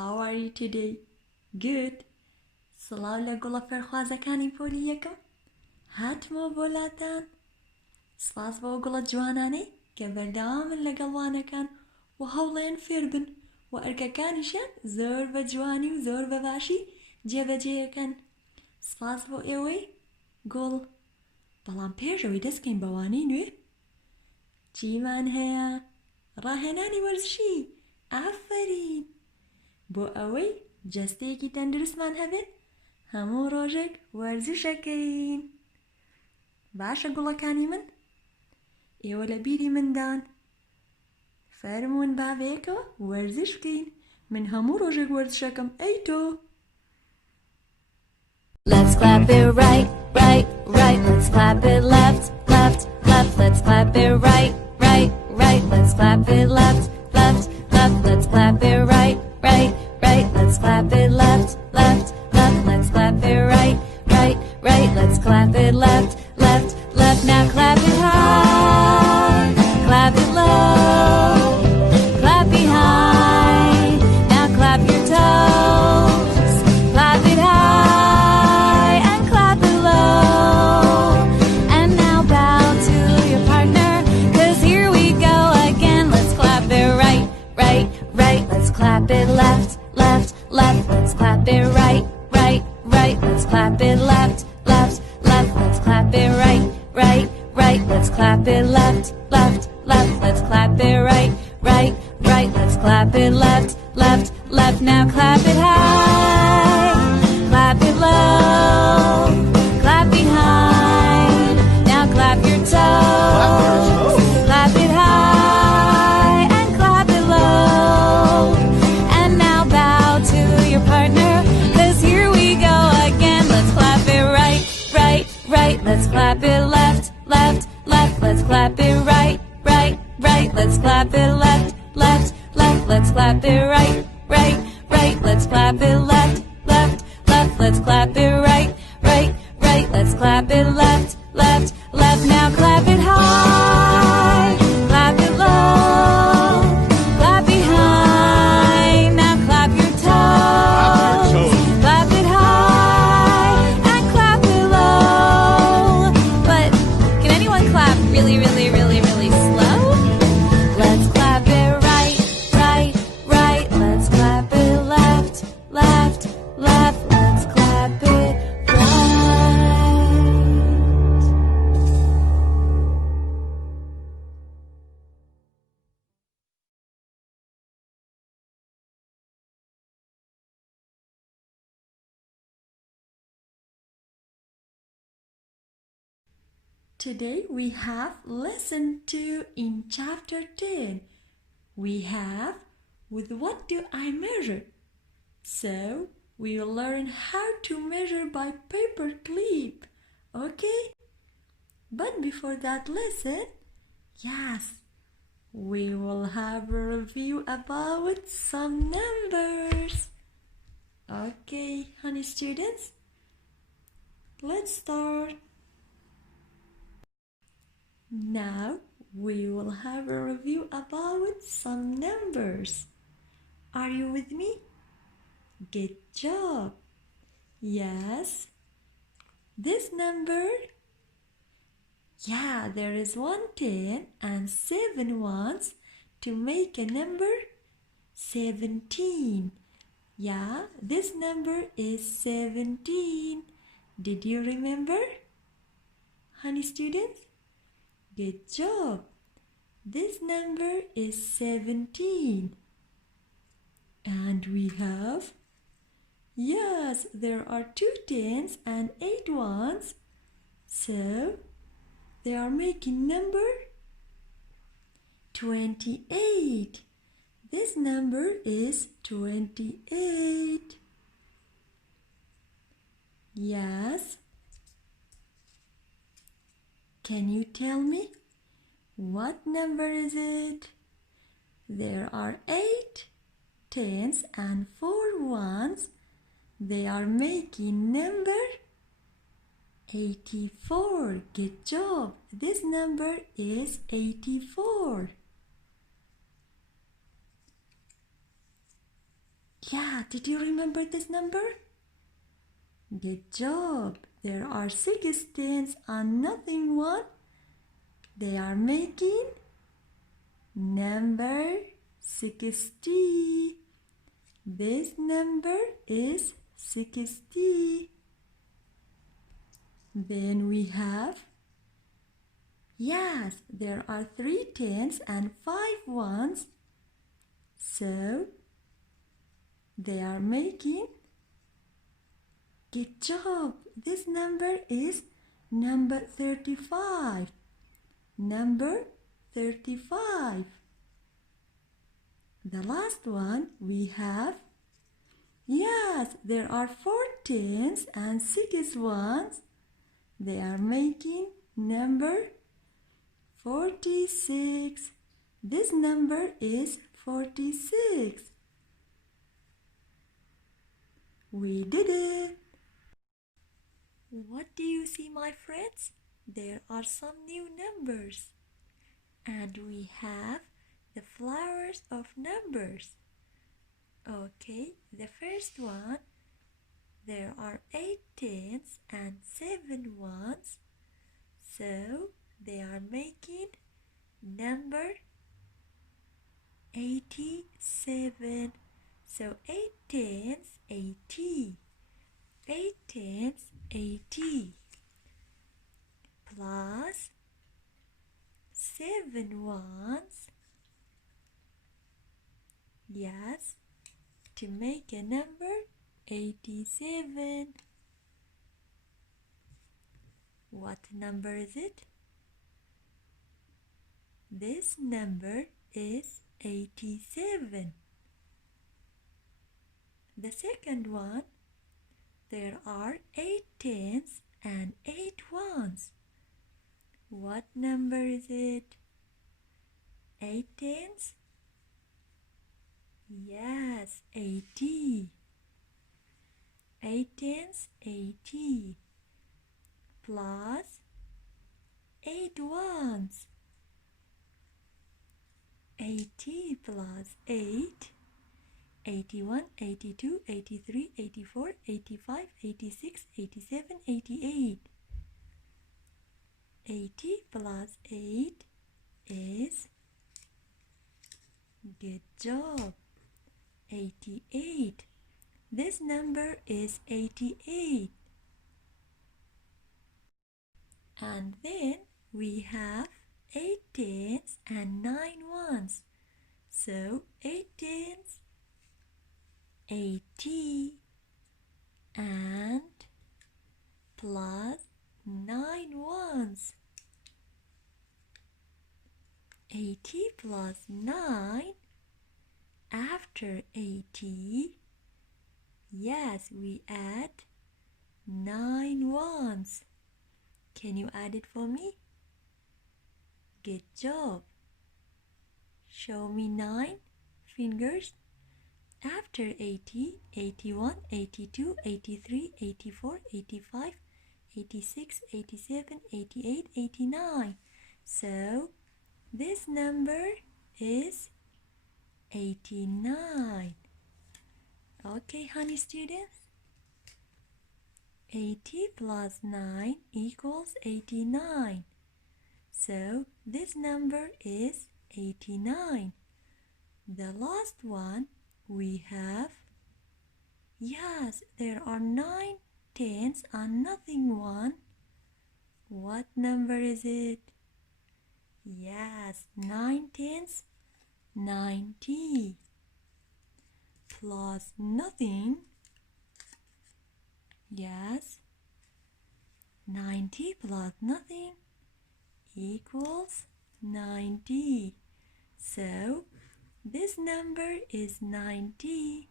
How are you today? Good. سڵاو لە گوڵە فێرخوازەکانی پۆلی یەکەم. هاتمەوە بۆ لاتان. سپاس بۆ گوڵە جوانانەی کە بەردەوامن لەگەڵوانەکان و هەوڵێن فێر بن و ئەرکەکانیشیان زۆر بە جوانی و زۆر بە باشی جێبەجێەکەن. سپاس بۆ ئێوەی گوڵ. بەڵام پێشەوەی دەستکەین بەوانەی نوێ چیمان هەیە؟ ڕاهێنانی وەرزشی. ئافەرین! بۆ ئەوەی جەستەیەکی تەندروستمان هەبێت هەموو ڕۆژێک وەرزشەکەین. باشە گوڵەکانی من؟ ئێوە لە بیری مندان فەرموون با بەیەکەوە وەرزش بکەین. من هەموو ڕۆژێک وەرزشەکەم. ئەی تۆ؟ Let's clap it right, right, right. Let's clap it left, left, left. Let's clap it right, right, right. Let's clap it left, left, left. Let's clap it right, right, right. Let's clap it left, left, left. Let's clap it right, right, right. Let's clap it left, left, left. Now clap it high, clap it low, clap behind. Now clap your toes, clap it high and clap it low. And now bow to your partner, 'cause here we go again. Let's clap it right, right, right. Let's clap it left, left, left. Let's clap it right, right, right. Let's clap it left, left, left. Let's clap it right, right, right. Let's clap it left, left, left. Let's clap it right, right, right. Let's clap it left, left, left. Now clap it high, clap it low, clap behind. Now clap your toes, clap it high and clap it low. And now bow to your partner, 'cause here we go again. Let's clap it right, right, right. Let's clap it left, left, left. Let's clap it right, right, right. Let's clap it left, left, left. Let's clap it right, right, right. Let's clap it left, left, left. Let's clap it right, right, right. Let's clap it left, left, left. Now clap it high, clap it low, clap behind. Now clap your toes, clap it high and clap it low. But can anyone clap really, really, really, really slow? Let's clap it right, right, right. Let's clap it left, left, left. Let's clap it right. Today we have lesson 2 in chapter 10. We have with what do I measure? So we will learn how to measure by paper clip. Okay? But before that lesson, yes, we will have a review about some numbers. Okay, honey students, let's start. Now we will have a review about some numbers. Are you with me? Good job. Yes. This number, yeah, there is 1 10 and 7 ones to make a number 17. Yeah, this number is 17. Did you remember? Honey students? Good job. This number is 17. And we have, yes, there are 2 10s and 8 ones. So they are making number 28. This number is 28. Yes. Can you tell me what number is it? There are 8 10s and 4 ones. They are making number 84. Good job. This number is 84. Yeah, did you remember this number? Good job. There are 6 tens and nothing one. They are making number 60. This number is 60. Then we have, yes, there are 3 tens and 5 ones. So they are making, good job. This number is number 35. Number 35. The last one we have, yes, there are 4 tens and 6 ones. They are making number 46. This number is 46. We did it. What do you see, my friends? There are some new numbers. And we have the flowers of numbers. Okay, the first one, there are 8 tens and 7 ones. So they are making number 87. So 8 tens, 80. 8 tens, 80. Plus 7 ones. Yes, to make a number 87. What number is it? This number is 87. The second one, there are 8 tens and 8 ones. What number is it? 8 tens? Yes, 80. 8 tens, 80. Plus 8 ones. 80 plus 8. 81, 82, 83, 84, 85, 86, 87, 88. 80 plus 8 is, good job, 88. This number is 88. And then we have 8 tens and 9 ones. So 8 tens, 80, and plus 9 ones. 80 plus 9, after 80, yes, we add 9 ones. Can you add it for me? Good job. Show me 9 fingers. After 80, 81, 82, 83, 84, 85, 86, 87, 88, 89. So this number is 89. Okay, honey students. 80 plus 9 equals 89. So this number is 89. The last one we have, yes, there are 9 tens and nothing one. What number is it? Yes, 9 tens, 90. Plus nothing. Yes, 90 plus nothing equals 90. So this number is 90.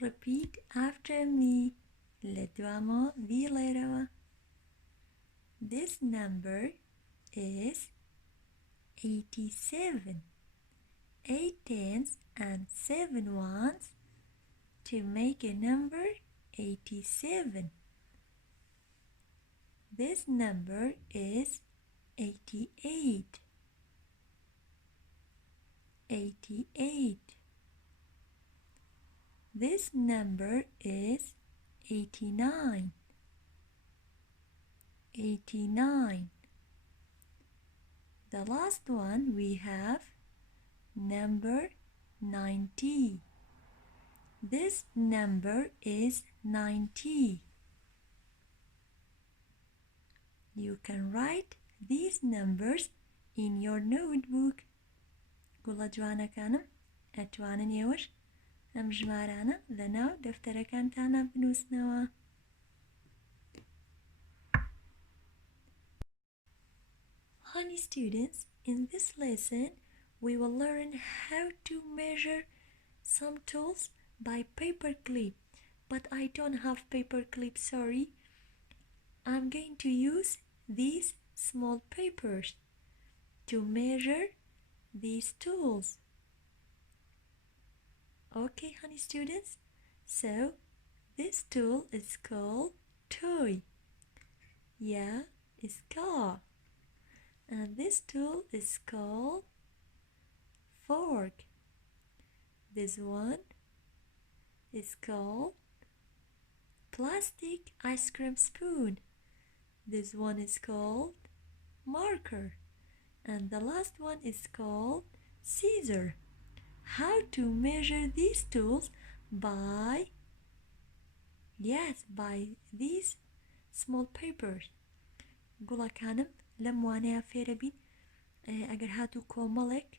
Repeat after me. لدواما بيليروا. This number is 87. 8 tens and 7 ones to make a number 87. This number is 88. 88. This number is 89. 89. The last one we have number 90. This number is 90. You can write these numbers in your notebook. گوڵە جوانەکانم ئەتوانن ئێوەش ئەم ژمارانە لەناو دەفتەرەکانتانە بنووسنەوە. Honey students, in this lesson we will learn how to measure some tools by paper clip, but I don't have paper clip, sorry. I'm going to use these small papers to measure these tools. Okay, honey students, so this tool is called toy. Yeah, it's car. And this tool is called fork. This one is called plastic ice cream spoon. This one is called marker. And the last one is called scissor. How to measure these tools? By these small papers. گوڵەکانم لەم وانەیە فێرە بین ئەگەر هاتوو کۆمەڵێک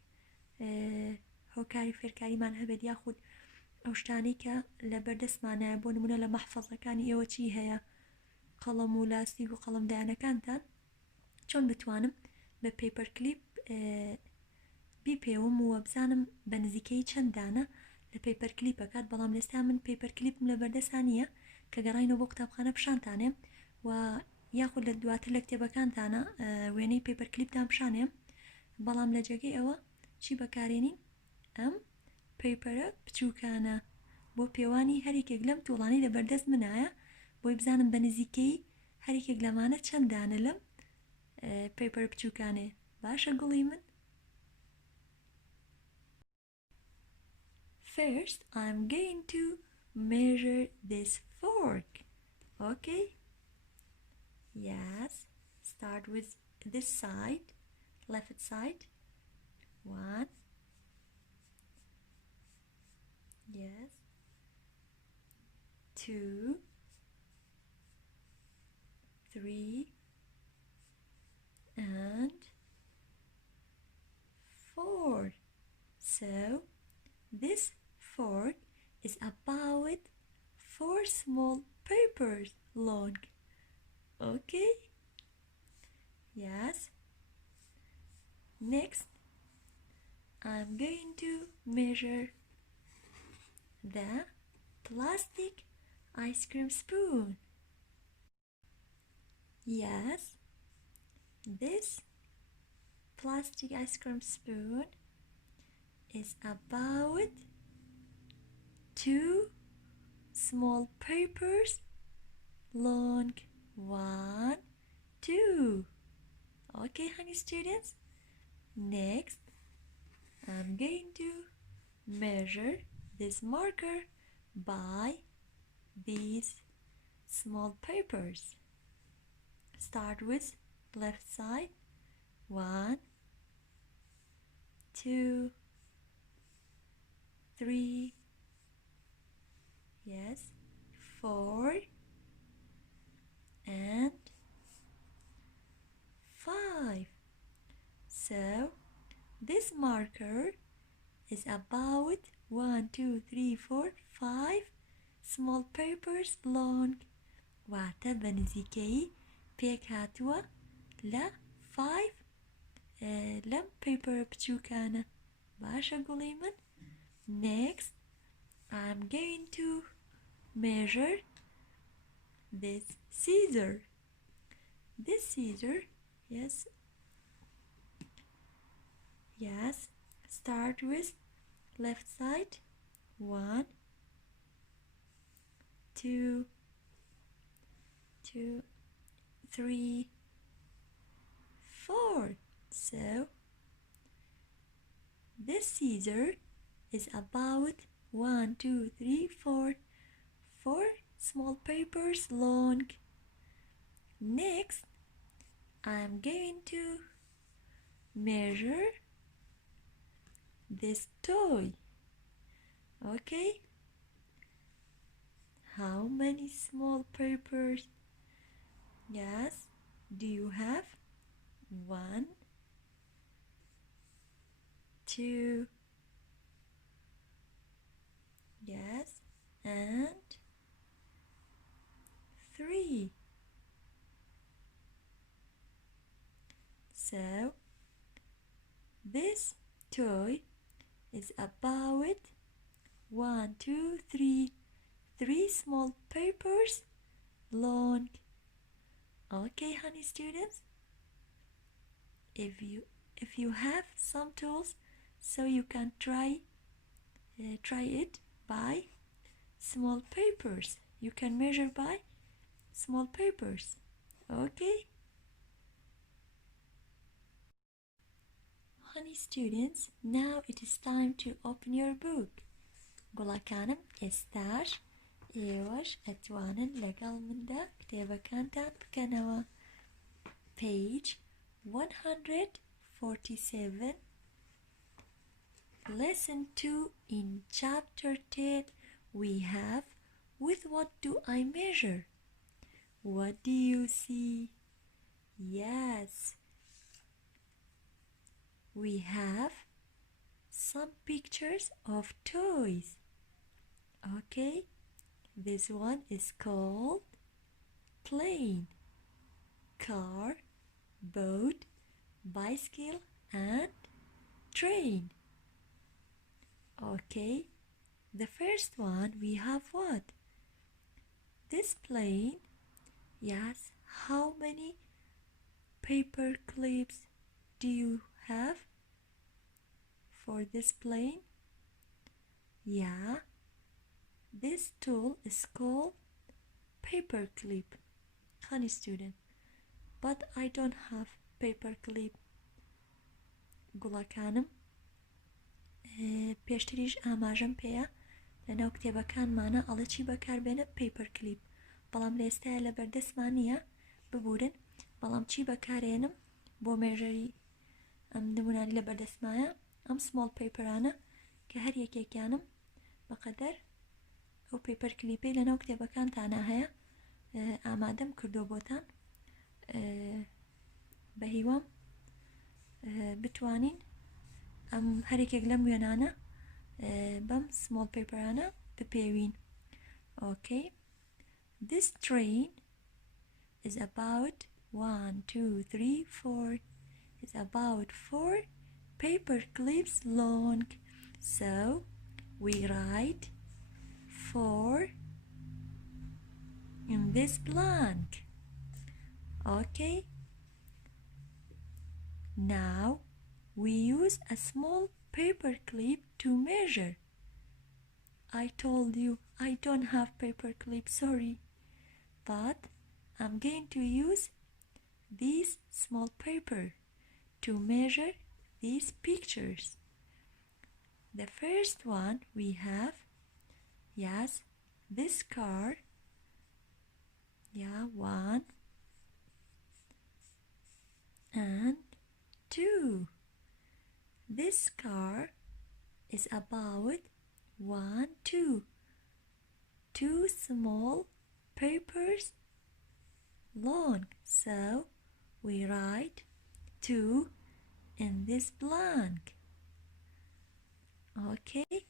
هۆکاری فێرکاریمان هەبێت یاخود ئەو شتانەی کە لە بەردەستمانایە بۆ نمونە لە مەحفەزەکانی ئێوە چی هەیە قەڵەم و لاستیک و قەڵەمدایانەکانتان چۆن بتوانم بە پیپەر کلیپ بیپێوم و بزانم بە نزیکەی چەندانە لە پیپەر کلیپەکات بەڵام لەستا من پیپەر کلیپم لە بەردەستان نییە کە گەڕاینەوە بۆ قوتابخانە پیشانتانێم و یاخود لە دواتر لە کتێبەکانتانە وێنەی پیپەر کلیپتان پیشانێم بەڵام لە جێگەی ئەوە چی بەکارێنین ئەم پیپەرە بچووکانە بۆ پێوانی هەرێکێک لەم تووڵانی لە بەردەست منایە بۆی بزانم بە نزیکەی هەرێکێک لەمانە چەندانە لەم پیپەر بچووکانێ باشە گوڵی من. First, I'm going to measure this fork. Okay? Yes. Start with this side, left side. 1. Yes. 2. 3. And 4. So this fork is about 4 small papers long. Okay? Yes. Next, I'm going to measure the plastic ice cream spoon. Yes. This plastic ice cream spoon is about 2 small papers long. 1, 2. Okay, honey students. Next, I'm going to measure this marker by these small papers. Start with left side. 1, 2, 3, yes, 4, and 5. So this marker is about 1, 2, 3, 4, 5 small papers long. واتە بە نزیکەی پێک هاتووە لە 5 لەم پیپەر بچووکانە باشە گوڵی من. Next, I'm going to measure this scissor. This scissor, yes, start with left side. 1, 2, 3, 4. So This scissor is about 1, 2, 3, 4 small papers long. Next, I'm going to measure this toy. Okay? How many small papers? Yes, do you have? 1, 2, yes, and 3. So this toy is about 1, 2, 3 small papers long. Okay, honey students, if you have some tools, so you can try it by small papers. You can measure by small papers. Okay, honey students, now it is time to open your book. گوڵەکانم ئێستاش ئێوەش ئەتوانن لەگەڵ مندا کتێبەکانتان بکەنەوە. Page 147, Lesson 2 in Chapter 10 we have With what do I measure? What do you see? Yes, we have some pictures of toys. Okay, this one is called plane, car, boat, bicycle, and train. Okay, the first one we have what? This plane. Yes, how many paper clips do you have for this plane? Yeah, this tool is called paper clip. Honey student, but I don't have paper clip. گوڵەکانم پێشتریش ئاماژەم پێیە لەناو کتێبەکانمانە ئەڵە چی بەکاربێنە paper clip، بەڵام لە ئێستاە لە بەردەستمان نییە ببورن، بەڵام چی بەکارێنم بۆ مێژەری ئەم نمونانی لە بەردەستمایە ئەم small paperانە کە هەر یەکێکیانم بەقەدەر ئەو paper clipەی لەناو کتێبەکانتانە هەیە ئامادەم کردو بۆتان بە هیوام بتوانین ئەم هەرێکێک لەم وێنانە بەم small paperانە بپێوین. Okay, this train is about 1, 2, 3, 4 is about 4 paper clips long, so we write 4 in this blank. Okay, now we use a small paper clip to measure. I told you I don't have paper clip, sorry, but I'm going to use this small paper to measure these pictures. The first one we have, yes, this car. Yeah, 1 and 2. This car is about 1, 2. 2 small papers long, so we write 2 in this blank. Okay,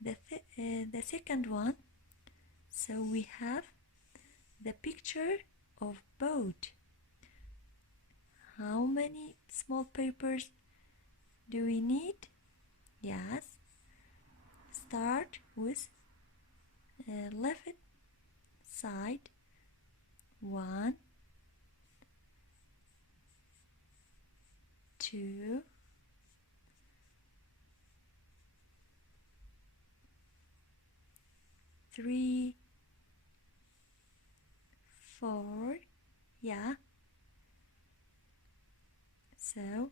the second one, so we have the picture of boat. How many small papers do we need? Yes, start with left side. 1, 2, 3, 4. Yeah, so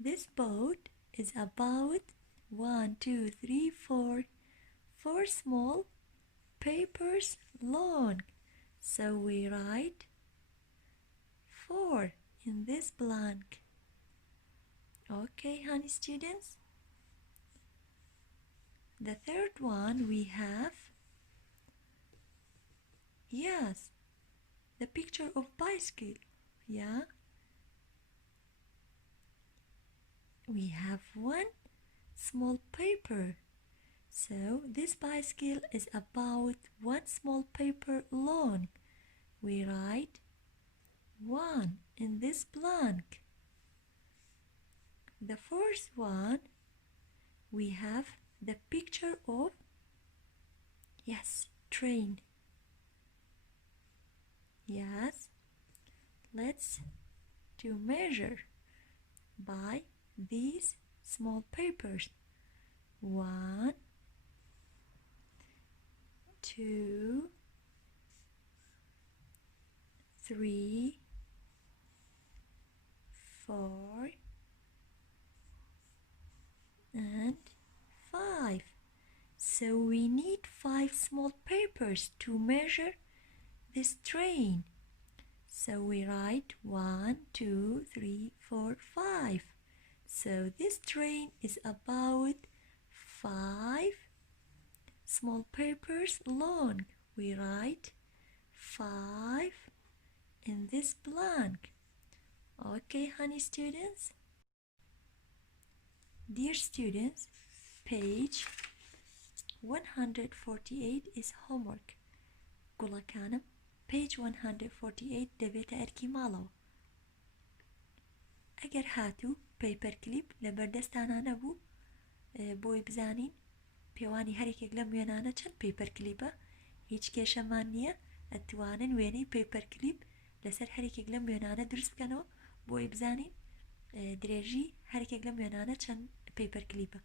This boat is about 1, 2, 3, 4 small papers long. So we write 4 in this blank. Okay, honey students. The third one we have, yes, the picture of bicycle. Yeah. We have one small paper. So this bicycle is about 1 small paper long. We write 1 in this blank. The fourth one, we have the picture of, yes, train. Yes, let's to measure by these small papers. 1, 2, 3, 4, and 5. So we need 5 small papers to measure this train. So we write 1, 2, 3, 4, 5. So this train is about 5 small papers long. We write 5 in this blank. Okay, honey students? Dear students, page 148 is homework. گوڵەکانم page 148 دەبێتە ئەرکی ماڵەوە. ئەگەر هاتوو پیپەر کلیپ لە بەردەستانە نەبوو بۆی بزانین پێوانی هەرێکێک لەم وێنانە چەند پیپەر کلیپە، هیچ کێشەمان نییە، ئەتوانن وێنەی پیپەر کلیپ لەسەر هەرێکێک لەم وێنانە دروست بکەنەوە بۆی بزانین درێژی هەرێکێک لەم وێنانە چەند پیپەر کلیپە.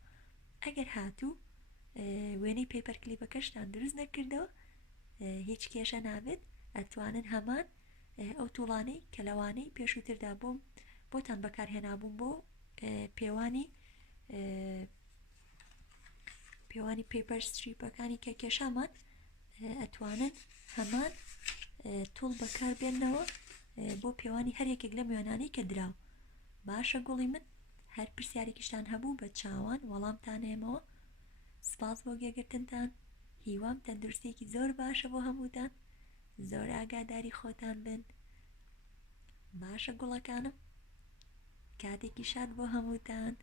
ئەگەر هاتوو وێنەی پیپەر کلیپەکەشتان دروست نەکردەوە هیچ کێشە نابێت، ئەتوانن هەمان ئەو توڵانەی کە لەوانەی پێشووتردا بۆتان بەکارهێنابوون بۆ پێوانی پیپەر ستریپەکانی کە کێشامان ئەتوانن هەمان توڵ بەکار بێنەوە بۆ پێوانی هەرێکێک لەم وێنانەی کە دراوە. باشە گوڵی من، هەر پرسیارێکیشتان هەبوو بە چاوان وەڵامتانێمەوە. سپاس بۆ گێگرتنتان، هیوام تەندروستێکی زۆر باشە بۆ هەمووتان، زۆر ئاگاداری خۆتان بن. باشە گوڵەکانم، کاتێکی شاد بۆ هەمووتان.